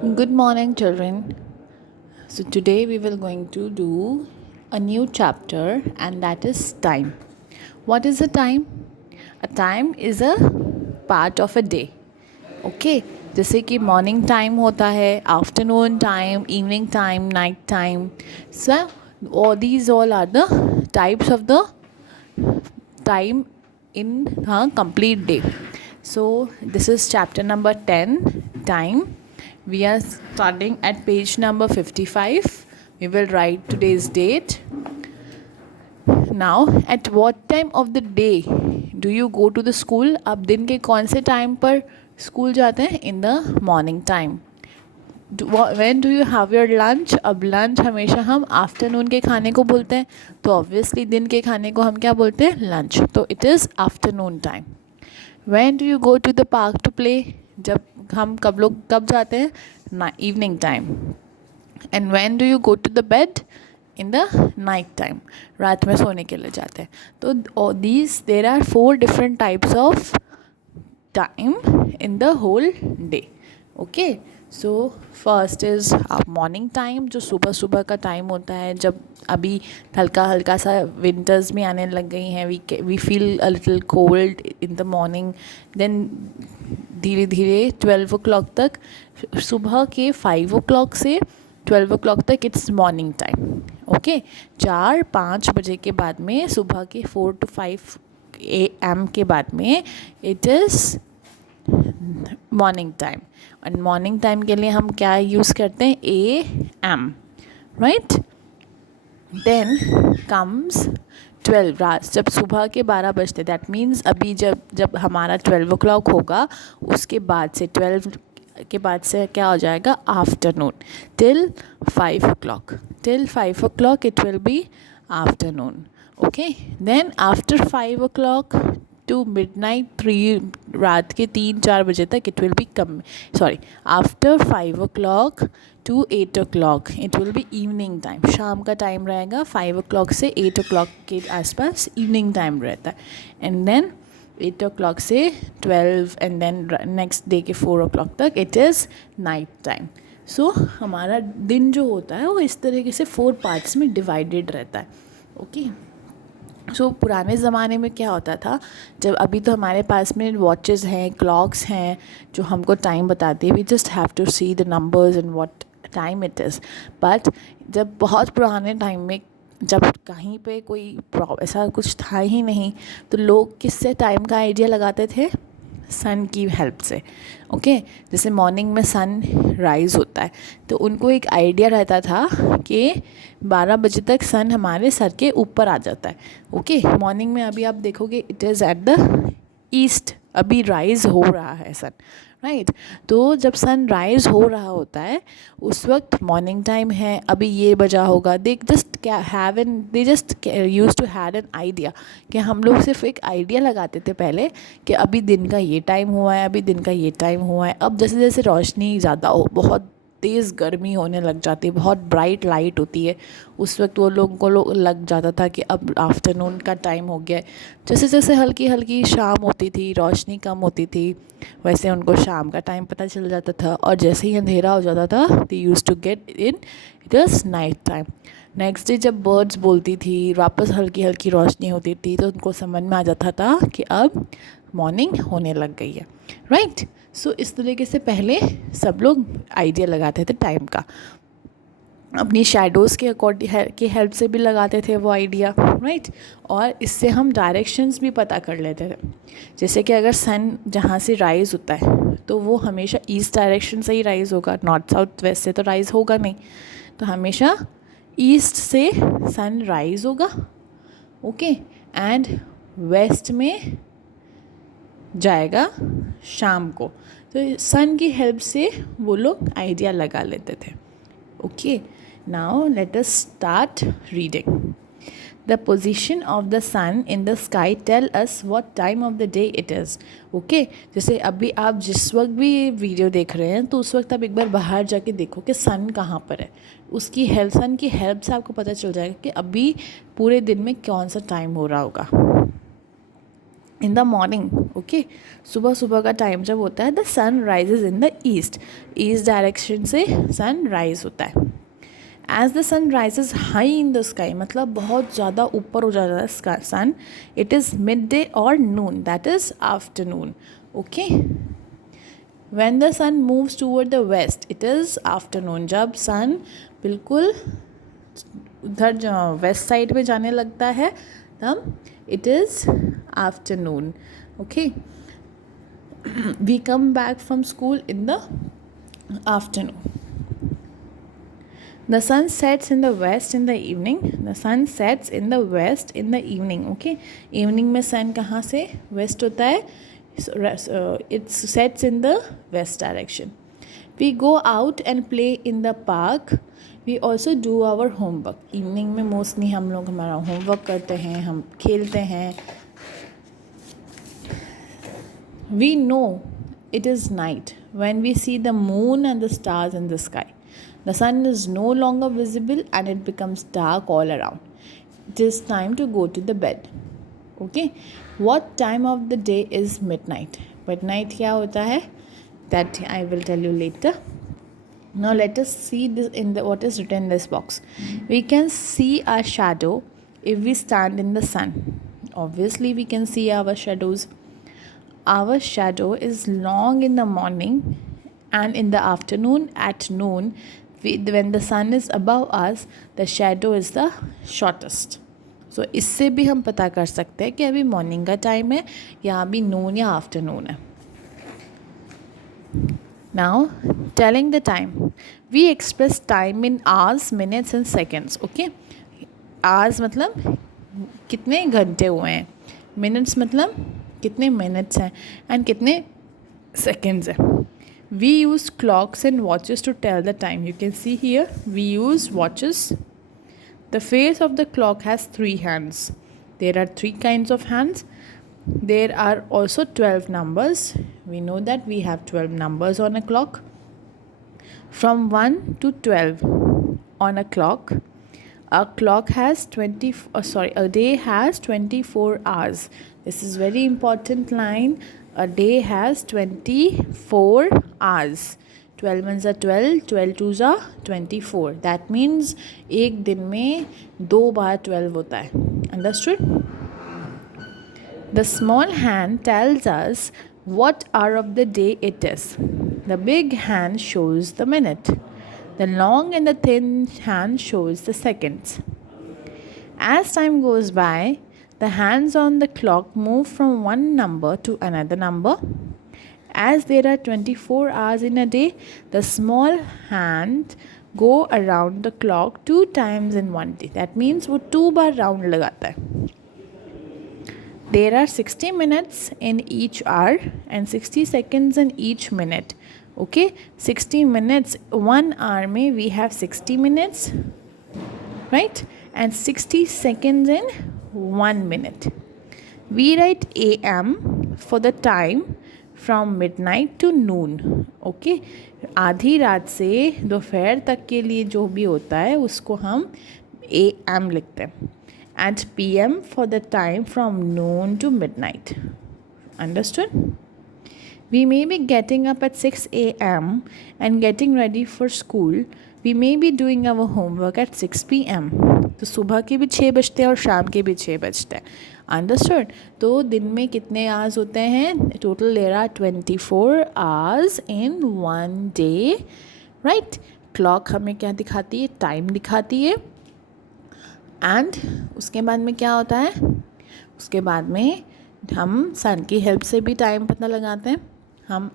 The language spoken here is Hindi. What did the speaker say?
Good morning, children. So today we will going to do a new chapter, and that is time. What is a time? A time is a part of a day. Okay, जैसे कि मॉर्निंग टाइम होता है, afternoon time, evening time, night time. So all these all are the types of the time in a complete day. So this is chapter number 10, time. We are starting at page number 55. We will write today's date. Now, at what time of the day do you go to the school? आप दिन के कौन से टाइम पर स्कूल जाते हैं? In the morning time. When do you have your lunch? अब लंच हमेशा हम आफ्टरनून के खाने को बोलते हैं, तो ऑब्वियसली दिन के खाने को हम क्या बोलते हैं? लंच. तो it is afternoon time. When do you go to the park to play? जब हम कब जाते हैं? Evening time. And when do you go to the bed? In the night time. रात में सोने के लिए जाते हैं. तो there are 4 different types of time in the whole day. Okay. So first is morning time, जो सुबह सुबह का टाइम होता है, जब अभी हल्का हल्का सा विंटर्स भी आने लग गई हैं. We feel a little cold in the morning. Then धीरे धीरे 12 o'clock तक, सुबह के 5 o'clock से 12 o'clock तक इट्स मॉर्निंग टाइम. ओके, 4-5 बजे के बाद में, सुबह के 4 to 5 AM के बाद में it is morning time. And morning time के लिए हम क्या यूज़ करते हैं? AM, right. देन कम्स 12, रात जब सुबह के 12 बजते, दैट मीन्स अभी जब हमारा 12 o'clock होगा, उसके बाद से 12 के बाद से क्या हो जाएगा? Afternoon. Till 5 o'clock. Till 5 o'clock it will be afternoon. Okay. Then after 5 o'clock to midnight 3, रात के 3-4 बजे तक it will be after 5 o'clock to 8 o'clock it will be evening time. शाम का टाइम रहेगा. 5 o'clock से 8 o'clock के आसपास इवनिंग टाइम रहता है. एंड देन 8 o'clock से 12 एंड देन नेक्स्ट डे के 4 o'clock तक इट इज़ नाइट टाइम. सो हमारा दिन जो होता है वो इस तरीके से 4 पार्ट्स में डिवाइडेड रहता है. ओके. सो पुराने ज़माने में क्या होता था, जब अभी तो हमारे पास में वॉचेस हैं, क्लॉक्स हैं, जो हमको टाइम बताती है. We just have to see the numbers and what time it is. But जब बहुत पुराने टाइम में, जब कहीं पे कोई ऐसा कुछ था ही नहीं, तो लोग किससे टाइम का आइडिया लगाते थे? सन की हेल्प से. ओके. जैसे मॉर्निंग में सन राइज़ होता है, तो उनको एक आइडिया रहता था कि 12 बजे तक सन हमारे सर के ऊपर आ जाता है. ओके. मॉर्निंग में अभी आप देखोगे it is at the east, अभी राइज़ हो रहा है सन, राइट. तो जब सन राइज़ हो रहा होता है उस वक्त मॉर्निंग टाइम है. अभी ये बजा होगा. They just use to had an idea, कि हम लोग सिर्फ एक आइडिया लगाते थे पहले कि अभी दिन का ये टाइम हुआ है, अभी दिन का ये टाइम हुआ है. अब जैसे जैसे रोशनी ज़्यादा हो, बहुत तेज़ गर्मी होने लग जाती है, बहुत ब्राइट लाइट होती है, उस वक्त वो लोगों को लग जाता था कि अब आफ्टरनून का टाइम हो गया है. जैसे जैसे हल्की हल्की शाम होती थी, रोशनी कम होती थी, वैसे उनको शाम का टाइम पता चल जाता था. और जैसे ही अंधेरा हो जाता था, they used to get in it is night time. Next day जब बर्ड्स बोलती थी, वापस हल्की हल्की रोशनी होती थी, तो उनको समझ में आ जाता था कि अब मॉर्निंग होने लग गई है, राइट. सो इस तरीके से पहले सब लोग आइडिया लगाते थे टाइम का. अपनी शैडोज़ के की हेल्प से भी लगाते थे वो आइडिया, राइट. और इससे हम डायरेक्शंस भी पता कर लेते थे. जैसे कि अगर सन जहाँ से राइज़ होता है, तो वो हमेशा ईस्ट डायरेक्शन से ही राइज़ होगा, नॉर्थ साउथ वेस्ट से तो राइज़ होगा नहीं. तो हमेशा ईस्ट से सन राइज़ होगा. ओके. एंड वेस्ट में जाएगा शाम को. तो सन की हेल्प से वो लोग आइडिया लगा लेते थे. Okay. Now let us start reading. The position of the sun in the sky tell us what time of the day it is. Okay. जैसे अभी आप जिस वक्त भी वीडियो देख रहे हैं, तो उस वक्त आप एक बार बाहर जाके देखो कि सन कहाँ पर है. सन की हेल्प से आपको पता चल जाएगा कि अभी पूरे दिन में कौन सा टाइम हो रहा होगा. In the morning, okay. सुबह सुबह का टाइम जब होता है, the sun rises in the east, east direction से सन राइज होता है। As the sun rises high in the sky, मतलब बहुत ज़्यादा ऊपर हो जाता है sun, it is mid day और noon, that is afternoon, okay. When the sun moves toward the west, it is afternoon, जब सन बिल्कुल उधर वेस्ट साइड में जाने लगता है तब it is afternoon, okay. We come back from school in the afternoon. The sun sets in the west in the evening, the sun sets in the west in the evening, okay. evening में sun कहाँ से west होता है, it sets in the west direction. We go out and play in the park. We also do our homework. Evening में मोस्टली हम लोग हमारा होमवर्क करते हैं, हम खेलते हैं. We know it is night when we see the moon and the stars in the sky. The sun is no longer visible and it becomes dark all around. It is time to go to the bed. Okay. What time of the day is midnight? Midnight क्या होता है? That I will tell you later. Now let us see this in the what is written in this box. We can see our shadow if we stand in the sun. Obviously we can see our shadows. Our shadow is long in the morning and in the afternoon. At noon, when the sun is above us, the shadow is the shortest. So इससे भी हम पता कर सकते हैं कि अभी मॉर्निंग का टाइम है या अभी नून या आफ्टरनून है. Now, telling the time. We express time in hours, minutes and seconds. Okay? Hours मतलब कितने घंटे हुए हैं. Minutes मतलब कितने minutes हैं. And कितने seconds हैं. We use clocks and watches to tell the time. You can see here, we use watches. The face of the clock has 3 hands. There are 3 kinds of hands. There are also 12 numbers. We know that we have 12 numbers on a clock. From 1 to 12 on a clock has a day has 24 hours. This is very important line. A day has 24 hours. 12 ones are 12, 12 twos are 24. That means एक दिन में 2 बार 12 होता है. Understood? The small hand tells us what hour of the day it is. The big hand shows the minute. The long and the thin hand shows the seconds. As time goes by, the hands on the clock move from one number to another number. As there are 24 hours in a day, the small hand go around the clock 2 times in one day. That means वो 2 बार round लगाता है. There are 60 minutes in each hour and 60 seconds in each minute. Okay, 60 minutes, 1 hour में we have 60 minutes, right? And 60 seconds in 1 minute. We write AM for the time from midnight to noon. Okay, आधी रात से दोपहर तक के लिए जो भी होता है उसको हम AM लिखते हैं. And PM for the time from noon to midnight. Understood? We may be getting up at 6 a.m. and getting ready for school. We may be doing our homework at 6 p.m. तो सुबह के भी 6 बजते हैं और शाम के भी 6 बजते हैं. Understood? तो दिन में कितने hours होते हैं? Total there are 24 hours in one day. Right? Clock हमें क्या दिखाती है? Time दिखाती है. एंड उसके बाद में क्या होता है, उसके बाद में हम सन की हेल्प से भी टाइम पता लगाते हैं. हम